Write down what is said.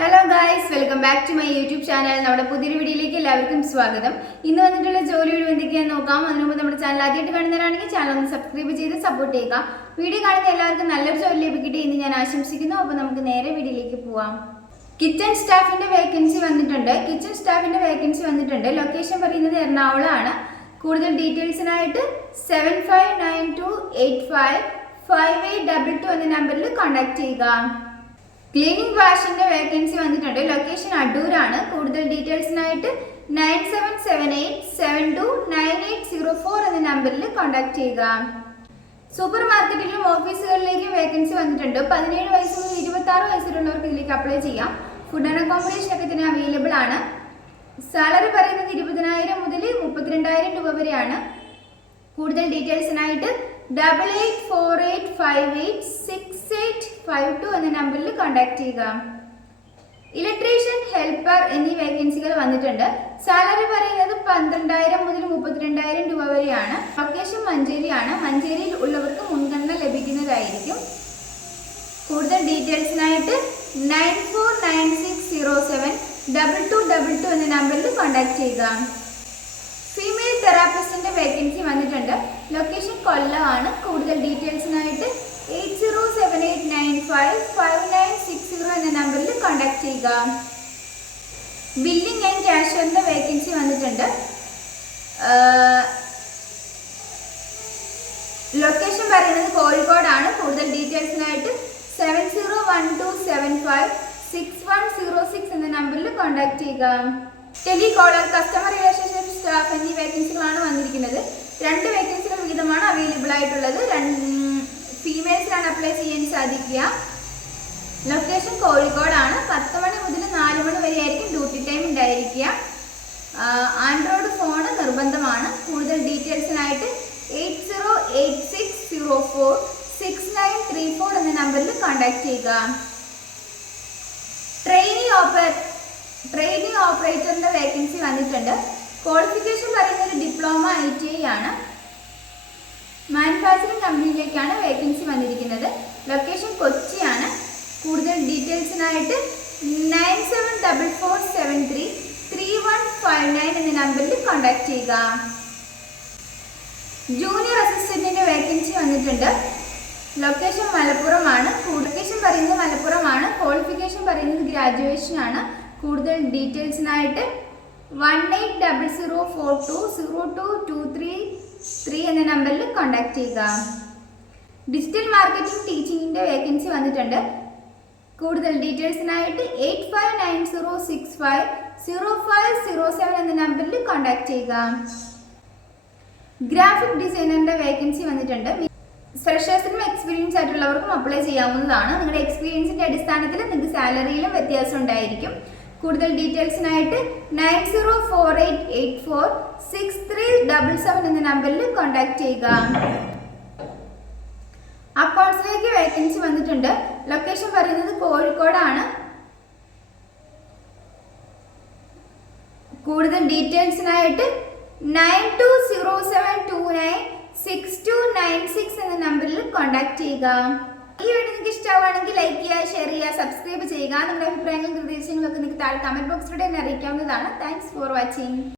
Hello guys, welcome back to my YouTube channel. നമ്മുടെ പുതിയൊരു വീഡിയോയിലേക്ക് എല്ലാവർക്കും സ്വാഗതം. ഇന്ന് വന്നിട്ടുള്ള ജോലി വീഡിയോ എന്തൊക്കെയാണെന്ന് നോക്കാം. അതിന് മുമ്പ് നമ്മുടെ ചാനൽ ആദ്യമായിട്ട് കാണുന്നവരാണെങ്കിൽ ചാനൽ ഒന്ന് സബ്സ്ക്രൈബ് ചെയ്ത് സപ്പോർട്ട് ചെയ്യുക. വീഡിയോ കാണുന്ന എല്ലാവർക്കും നല്ലൊരു ജോലി ലഭിക്കട്ടെ എന്ന് ഞാൻ ആശംസിക്കുന്നു. അപ്പോൾ നമുക്ക് നേരെ വീഡിയോയിലേക്ക് പോവാം. കിച്ചൺ സ്റ്റാഫിന്റെ വേക്കൻസി വന്നിട്ടുണ്ട്. ലൊക്കേഷൻ പറയുന്നത് എറണാകുളമാണ്. കൂടുതൽ ഡീറ്റെയിൽസിനായിട്ട് 7592855822 എന്ന നമ്പറിൽ കോൺടാക്ട് ചെയ്യുക. ക്ലീനിങ് വാഷിന്റെ വേക്കൻസി വന്നിട്ടുണ്ട്. ലൊക്കേഷൻ അടൂരാണ്. കൂടുതൽ ഡീറ്റെയിൽസിനായിട്ട് 9778729804 എന്ന നമ്പറിൽ കോൺടാക്ട് ചെയ്യുക. സൂപ്പർ മാർക്കറ്റിലും ഓഫീസുകളിലേക്കും വേക്കൻസി വന്നിട്ടുണ്ട്. 17 വയസ്സ് മുതൽ 26 വയസ്സിലുള്ളവർക്ക് ഇതിലേക്ക് അപ്ലൈ ചെയ്യാം. ഫുഡ് ആൻഡ് അക്കോമഡേഷൻ ഒക്കെ തന്നെ അവൈലബിൾ ആണ്. സാലറി പറയുന്നത് 20,000 മുതൽ 32,000 രൂപ വരെയാണ്. കൂടുതൽ ഡീറ്റെയിൽസിനായിട്ട് 8848586852 എന്ന നമ്പറിൽ കോൺടാക്ട് ചെയ്യുക. ഇലക്ട്രീഷ്യൻ, ഹെൽപ്പർ എന്നീ വേക്കൻസികൾ വന്നിട്ടുണ്ട്. സാലറി പറയുന്നത് 12,000 മുതൽ 32,000 രൂപ വരെയാണ്. ലൊക്കേഷൻ മഞ്ചേരിയാണ്. മഞ്ചേരിയിൽ ഉള്ളവർക്ക് മുൻഗണന ലഭിക്കുന്നതായിരിക്കും. കൂടുതൽ ഡീറ്റെയിൽസിനായിട്ട് 9496072222 എന്ന നമ്പറിൽ കോൺടാക്ട് ചെയ്യുക. ഫീമെയിൽ തെറാപ്പിസ്റ്റിന്റെ വേക്കൻസി വന്നിട്ടുണ്ട്. ലൊക്കേഷൻ കൊല്ലമാണ്. കൂടുതൽ ഡീറ്റെയിൽസിനായിട്ട് 8078955960 എന്ന നമ്പറിൽ കോൺടാക്ട് ചെയ്യുക. ബില്ലിംഗ് ആൻഡ് ക്യാഷ്യറിന്റെ വേക്കൻസി വന്നിട്ടുണ്ട്. ലൊക്കേഷൻ പറയുന്നത് കോഴിക്കോടാണ്. കൂടുതൽ ഡീറ്റെയിൽസിനായിട്ട് 7012756106 എന്ന നമ്പറിൽ കോൺടാക്ട് ചെയ്യുക. ടെലികോളർ, കസ്റ്റമർ റിലേഷൻഷിപ്പ് സ്റ്റാഫ് എന്നീ വേക്കൻസികളാണ് വന്നിരിക്കുന്നത്. 2 വേക്കൻസികൾ വീതമാണ് അവൈലബിൾ ആയിട്ടുള്ളത്. ഫീമെയിൽസിനാണ് അപ്ലൈ ചെയ്യാൻ സാധിക്കുക. ലൊക്കേഷൻ കോഴിക്കോടാണ്. 10 മണി മുതൽ 4 മണി വരെ ആയിരിക്കും ഡ്യൂട്ടി ടൈം ഉണ്ടായിരിക്കുക. ആൻഡ്രോയിഡ് ഫോൺ നിർബന്ധമാണ്. കൂടുതൽ ഡീറ്റെയിൽസിനായിട്ട് 8086046934 എന്ന നമ്പറിൽ കോൺടാക്ട് ചെയ്യുക. ട്രെയിനിങ് ഓപ്പറേറ്ററിന്റെ വേക്കൻസി വന്നിട്ടുണ്ട്. ക്വാളിഫിക്കേഷൻ പറയുന്നത് ഡിപ്ലോമ ITI ആണ്. മാനുഫാക്ചറിംഗ് കമ്പനിയിലേക്കാണ് വേക്കൻസി വന്നിരിക്കുന്നത്. ലൊക്കേഷൻ കൊച്ചിയാണ്. കൂടുതൽ ഡീറ്റെയിൽസിനായിട്ട് 9744733159 എന്ന നമ്പറിൽ കോൺടാക്ട് ചെയ്യുക. ജൂനിയർ അസിസ്റ്റന്റിന്റെ വേക്കൻസി വന്നിട്ടുണ്ട്. ലൊക്കേഷൻ മലപ്പുറമാണ്. ലൊക്കേഷൻ പറയുന്നത് മലപ്പുറമാണ്. ക്വാളിഫിക്കേഷൻ പറയുന്നത് ഗ്രാജുവേഷൻ ആണ്. കൂടുതൽ ഡീറ്റെയിൽസിനായിട്ട് 1800420223 എന്ന നമ്പറിൽ കോൺടാക്ട് ചെയ്യുക. ഡിജിറ്റൽ മാർക്കറ്റിംഗ് ടീച്ചിങ്ങിന്റെ വേക്കൻസി വന്നിട്ടുണ്ട്. കൂടുതൽ ഡീറ്റെയിൽസിനായിട്ട് 8590650507 എന്ന നമ്പറിൽ കോൺടാക്ട് ചെയ്യുക. ഗ്രാഫിക് ഡിസൈനറിന്റെ വേക്കൻസി വന്നിട്ടുണ്ട്. ഫ്രഷേഴ്സിനും എക്സ്പീരിയൻസ് ആയിട്ടുള്ളവർക്കും അപ്ലൈ ചെയ്യാവുന്നതാണ്. നിങ്ങളുടെ എക്സ്പീരിയൻസിന്റെ അടിസ്ഥാനത്തിൽ നിങ്ങൾക്ക് സാലറിയിലും വ്യത്യാസം ഉണ്ടായിരിക്കും. കൂടുതൽ ഡീറ്റെയിൽസിനായിട്ട് 9048846377 എന്ന നമ്പറിൽ കോൺടാക്ട് ചെയ്യുക. അക്കൗണ്ട്സിലേക്ക് വേക്കൻസി വന്നിട്ടുണ്ട്. ലൊക്കേഷൻ പറയുന്നത് കോഴിക്കോടാണ്. കൂടുതൽ ഡീറ്റെയിൽസിനായിട്ട് 9207296296 എന്ന നമ്പറിൽ കോൺടാക്ട് ചെയ്യുക. ഈ വീഡിയോ നിങ്ങൾക്ക് ഇഷ്ടമാണെങ്കിൽ ലൈക്ക് ചെയ്യുക, ഷെയർ ചെയ്യുക, സബ്സ്ക്രൈബ് ചെയ്യുക. നിങ്ങളുടെ അഭിപ്രായങ്ങളും നിർദ്ദേശങ്ങളും ഒക്കെ നിങ്ങൾക്ക് താഴെ കമന്റ് ബോക്സിലൂടെ എന്നെ അറിയിക്കാവുന്നതാണ്. Thanks for watching.